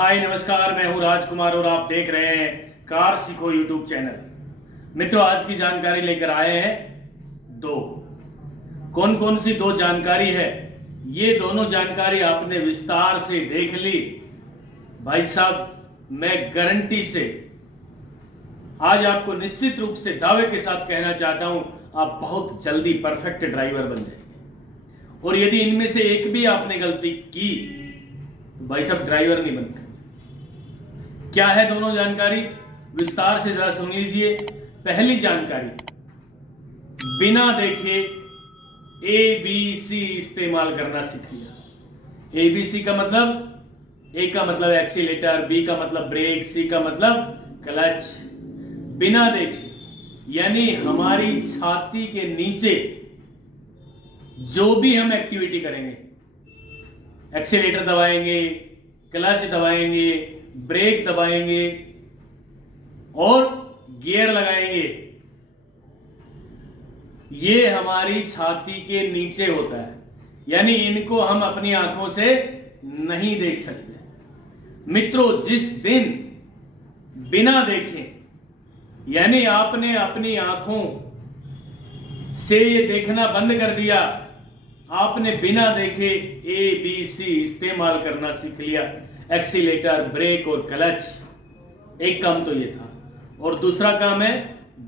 हाय नमस्कार, मैं हूं राजकुमार और आप देख रहे हैं कार सीखो यूट्यूब चैनल। मित्रों, आज की जानकारी लेकर आए हैं दो। कौन कौन सी दो जानकारी है, ये दोनों जानकारी आपने विस्तार से देख ली। भाई साहब, मैं गारंटी से आज आपको निश्चित रूप से दावे के साथ कहना चाहता हूं, आप बहुत जल्दी परफेक्ट ड्राइवर बन जाएंगे। और यदि इनमें से एक भी आपने गलती की तो भाई साहब ड्राइवर नहीं बनते। क्या है दोनों जानकारी, विस्तार से जरा सुन लीजिए। पहली जानकारी, बिना देखे ABC इस्तेमाल करना सीख लिया। ABC का मतलब, A का मतलब एक्सीलेटर, B का मतलब ब्रेक, C का मतलब क्लच। बिना देखे यानी हमारी छाती के नीचे जो भी हम एक्टिविटी करेंगे, एक्सीलेटर दबाएंगे, क्लच दबाएंगे, ब्रेक दबाएंगे और गियर लगाएंगे, ये हमारी छाती के नीचे होता है। यानी इनको हम अपनी आंखों से नहीं देख सकते। मित्रों, जिस दिन बिना देखे यानी आपने अपनी आंखों से ये देखना बंद कर दिया, आपने बिना देखे ABC इस्तेमाल करना सीख लिया, एक्सीलेटर, ब्रेक और क्लच। एक काम तो ये था, और दूसरा काम है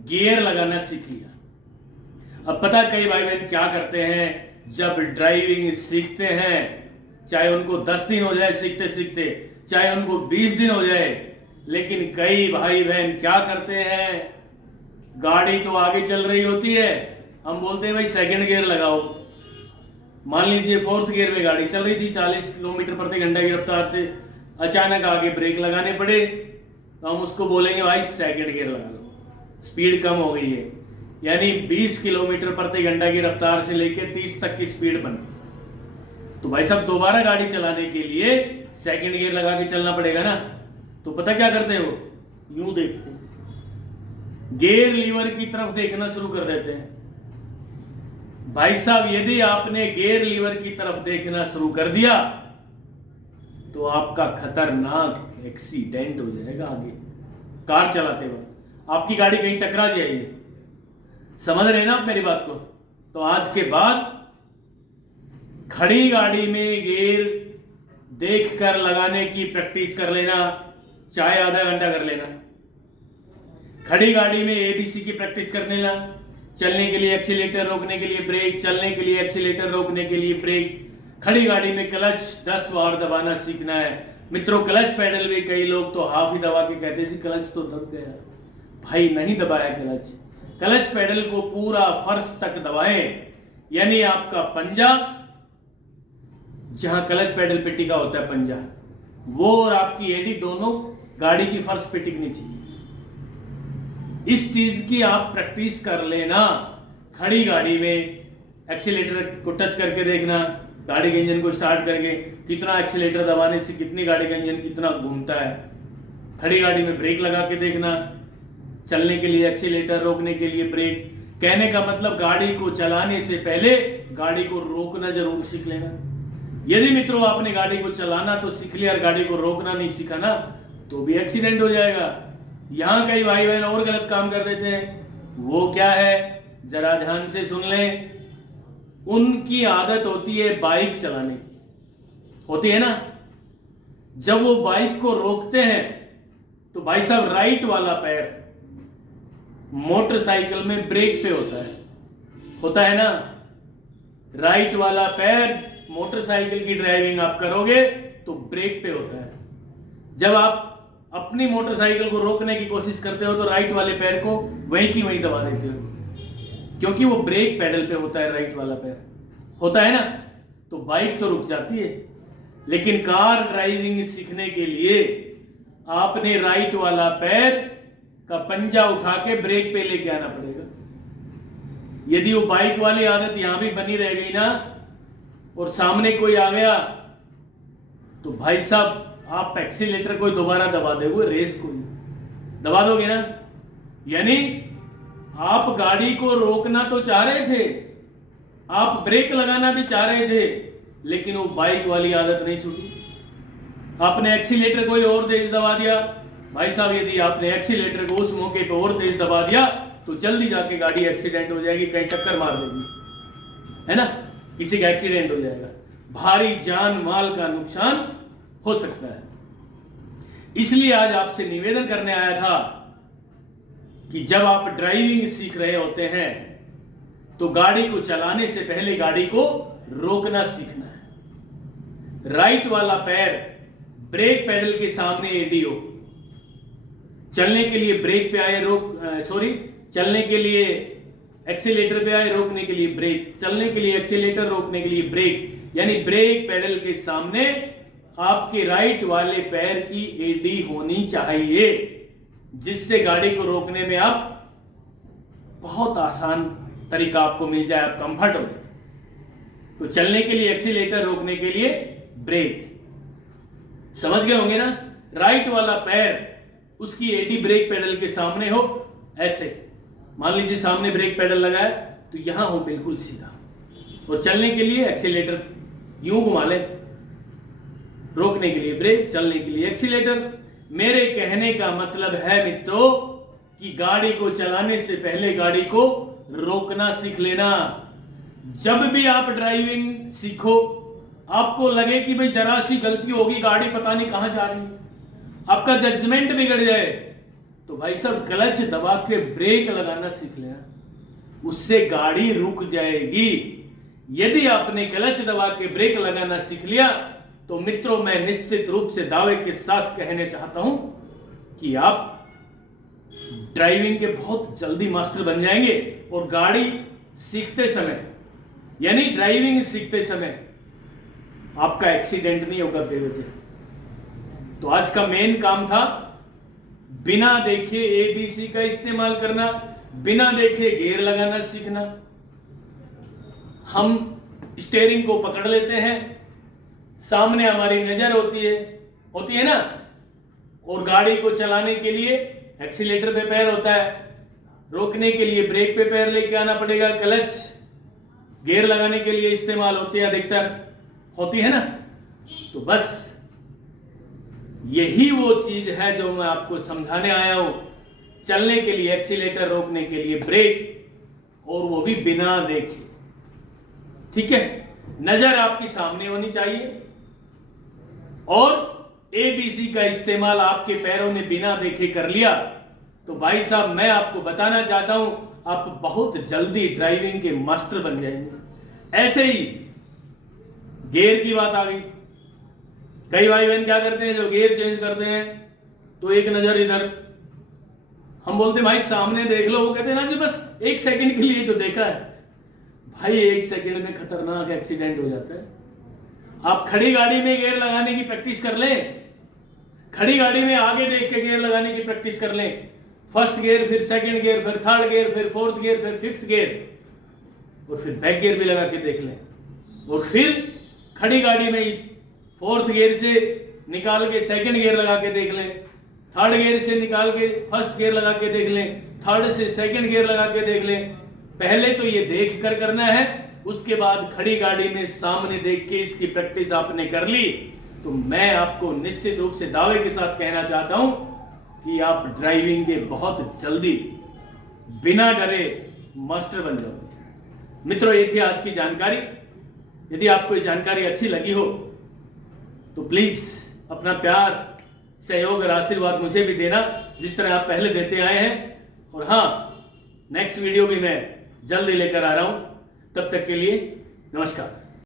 गियर लगाना सीख लिया। अब पता कई भाई बहन क्या करते हैं, जब ड्राइविंग सीखते हैं, चाहे उनको 10 दिन हो जाए सीखते सीखते, चाहे उनको 20 दिन हो जाए, लेकिन कई भाई बहन क्या करते हैं, गाड़ी तो आगे चल रही होती है, हम बोलते हैं भाई सेकंड गियर लगाओ। मान लीजिए 4th गियर में गाड़ी चल रही थी 40 किलोमीटर प्रति घंटा की रफ्तार से, अचानक आगे ब्रेक लगाने पड़े तो हम उसको बोलेंगे भाई सेकंड गियर लगा लो, स्पीड कम हो गई है। यानी 20 किलोमीटर प्रति घंटा की रफ्तार से लेकर 30 तक की स्पीड बन। तो भाई साहब, दोबारा गाड़ी चलाने के लिए सेकंड गियर लगा के चलना पड़ेगा ना। तो पता क्या करते हो, यूं देखते हैं, गियर लीवर की तरफ देखना शुरू कर देते हैं। भाई साहब, यदि आपने गियर लीवर की तरफ देखना शुरू कर दिया तो आपका खतरनाक एक्सीडेंट हो जाएगा। आगे कार चलाते वक्त आपकी गाड़ी कहीं टकरा जाएगी। समझ रहे हैं ना आप मेरी बात को? तो आज के बाद खड़ी गाड़ी में गियर देख कर लगाने की प्रैक्टिस कर लेना, चाहे आधा घंटा कर लेना। खड़ी गाड़ी में ABC की प्रैक्टिस कर लेना, चलने के लिए एक्सीलेटर, रोकने के लिए ब्रेक, चलने के लिए एक्सीलेटर, रोकने के लिए ब्रेक। खड़ी गाड़ी में क्लच 10 बार दबाना सीखना है। मित्रों, क्लच पेडल भी कई लोग तो हाफ ही दबा के कहते हैं क्लच तो दब गया। भाई नहीं दबाया क्लच। क्लच पेडल को पूरा फर्श तक दबाएं, यानी आपका पंजा, जहां क्लच पेडल पे टिका होता है पंजा, वो और आपकी एडी दोनों गाड़ी की फर्श पे टिकनी चाहिए। इस चीज की आप प्रैक्टिस कर लेना। खड़ी गाड़ी में एक्सीलेटर को टच करके देखना, गाड़ी के इंजन को स्टार्ट करके कितना एक्सीलेटर दबाने से कितनी गाड़ी का इंजन कितना घूमता है। खड़ी गाड़ी में ब्रेक लगा के देखना, चलने के लिए एक्सीलेटर, रोकने के लिए ब्रेक। कहने का मतलब, गाड़ी को चलाने से पहले गाड़ी को रोकना जरूर सीख लेना। यदि मित्रों आपने गाड़ी को चलाना तो सीख लिया और गाड़ी को रोकना नहीं सीखा ना, तो भी एक्सीडेंट हो जाएगा। यहां कई भाई बहन और गलत काम कर देते हैं। वो क्या है, जरा ध्यान से सुन लें। उनकी आदत होती है बाइक चलाने की, होती है ना। जब वो बाइक को रोकते हैं तो भाई साहब राइट वाला पैर मोटरसाइकिल में ब्रेक पे होता है ना। राइट वाला पैर मोटरसाइकिल की ड्राइविंग आप करोगे तो ब्रेक पे होता है। जब आप अपनी मोटरसाइकिल को रोकने की कोशिश करते हो तो राइट वाले पैर को वहीं की वहीं दबा देते हो, क्योंकि वो ब्रेक पैडल पे होता है, राइट वाला पैर होता है ना। तो बाइक तो रुक जाती है, लेकिन कार ड्राइविंग सीखने के लिए आपने राइट वाला पैर का पंजा उठा के ब्रेक पे लेके आना पड़ेगा। यदि वो बाइक वाली आदत यहां भी बनी रह गई ना, और सामने कोई आ गया, तो भाई साहब आप एक्सीलेटर को दोबारा दबा दोगे, रेस को दबा दोगे ना। यानी आप गाड़ी को रोकना तो चाह रहे थे, आप ब्रेक लगाना भी चाह रहे थे, लेकिन वो बाइक वाली आदत नहीं छूटी। आपने एक्सीलेटर कोई और तेज दबा दिया, भाई साहब यदि आपने एक्सीलेटर को उस मौके पे और तेज दबा दिया तो जल्दी जाके गाड़ी एक्सीडेंट हो जाएगी, कहीं टक्कर मार देगी, है ना, किसी का एक्सीडेंट हो जाएगा, भारी जान माल का नुकसान हो सकता है। इसलिए आज आपसे निवेदन करने आया था कि जब आप ड्राइविंग सीख रहे होते हैं तो गाड़ी को चलाने से पहले गाड़ी को रोकना सीखना है। राइट वाला पैर ब्रेक पेडल के सामने एडी हो, चलने के लिए ब्रेक पे आए चलने के लिए एक्सीलेटर पे आए, रोकने के लिए ब्रेक, चलने के लिए एक्सीलेटर, रोकने के लिए ब्रेक, यानी ब्रेक पेडल के सामने आपके राइट वाले पैर की एडी होनी चाहिए, जिससे गाड़ी को रोकने में आप बहुत आसान तरीका आपको मिल जाए, आप कंफर्ट हो जाए। तो चलने के लिए एक्सीलेटर, रोकने के लिए ब्रेक, समझ गए होंगे ना। राइट वाला पैर उसकी एडी ब्रेक पेडल के सामने हो, ऐसे मान लीजिए सामने ब्रेक पेडल लगा है तो यहां हो बिल्कुल सीधा, और चलने के लिए एक्सीलेटर यूं घुमा ले, रोकने के लिए ब्रेक, चलने के लिए एक्सीलेटर। मेरे कहने का मतलब है मित्रों कि गाड़ी को चलाने से पहले गाड़ी को रोकना सीख लेना। जब भी आप ड्राइविंग सीखो, आपको लगे कि भाई जरा सी गलती होगी, गाड़ी पता नहीं कहां जा रही है, आपका जजमेंट बिगड़ जाए, तो भाई साहब क्लच दबा के ब्रेक लगाना सीख लेना, उससे गाड़ी रुक जाएगी। यदि आपने क्लच दबा के ब्रेक लगाना सीख लिया तो मित्रों मैं निश्चित रूप से दावे के साथ कहने चाहता हूं कि आप ड्राइविंग के बहुत जल्दी मास्टर बन जाएंगे, और गाड़ी सीखते समय यानी ड्राइविंग सीखते समय आपका एक्सीडेंट नहीं होगा बेवजह। तो आज का मेन काम था बिना देखे एबीसी का इस्तेमाल करना, बिना देखे गियर लगाना सीखना। हम स्टीयरिंग को पकड़ लेते हैं, सामने हमारी नजर होती है ना, और गाड़ी को चलाने के लिए एक्सीलेटर पे पैर होता है, रोकने के लिए ब्रेक पे पैर लेके आना पड़ेगा, क्लच गियर लगाने के लिए इस्तेमाल होती है, अधिकतर होती है ना। तो बस यही वो चीज है जो मैं आपको समझाने आया हूं, चलने के लिए एक्सीलेटर, रोकने के लिए ब्रेक, और वो भी बिना देखे, ठीक है। नजर आपकी सामने होनी चाहिए, और एबीसी का इस्तेमाल आपके पैरों ने बिना देखे कर लिया तो भाई साहब मैं आपको बताना चाहता हूं आप बहुत जल्दी ड्राइविंग के मास्टर बन जाएंगे। ऐसे ही गियर की बात आ गई, कई भाई बहन क्या करते हैं, जो गियर चेंज करते हैं तो एक नजर इधर, हम बोलते हैं भाई सामने देख लो, वो कहते हैं ना जी बस एक सेकंड के लिए तो देखा है। भाई एक सेकंड में खतरनाक एक्सीडेंट हो जाता है। आप खड़ी गाड़ी में गियर लगाने की प्रैक्टिस कर लें, खड़ी गाड़ी में आगे देख के गियर लगाने की प्रैक्टिस कर लें, फर्स्ट गियर, फिर सेकंड गियर, फिर थर्ड गियर, फिर फोर्थ गियर, फिर फिफ्थ गियर, और फिर बैक गियर भी लगा के देख लें, और फिर खड़ी गाड़ी में फोर्थ गियर से निकाल के सेकंड गियर लगा के देख लें, थर्ड गियर से निकाल के फर्स्ट गियर लगा के देख लें, थर्ड से सेकंड गियर लगा के देख लें। पहले तो ये देख कर करना है, उसके बाद खड़ी गाड़ी में सामने देख के इसकी प्रैक्टिस आपने कर ली तो मैं आपको निश्चित रूप से दावे के साथ कहना चाहता हूं कि आप ड्राइविंग के बहुत जल्दी बिना डरे मास्टर बन जाओगे। मित्रों ये थी आज की जानकारी। यदि आपको ये जानकारी अच्छी लगी हो तो प्लीज अपना प्यार, सहयोग और आशीर्वाद मुझे भी देना, जिस तरह आप पहले देते आए हैं। और हाँ, नेक्स्ट वीडियो भी मैं जल्दी लेकर आ रहा हूं। तब तक के लिए नमस्कार।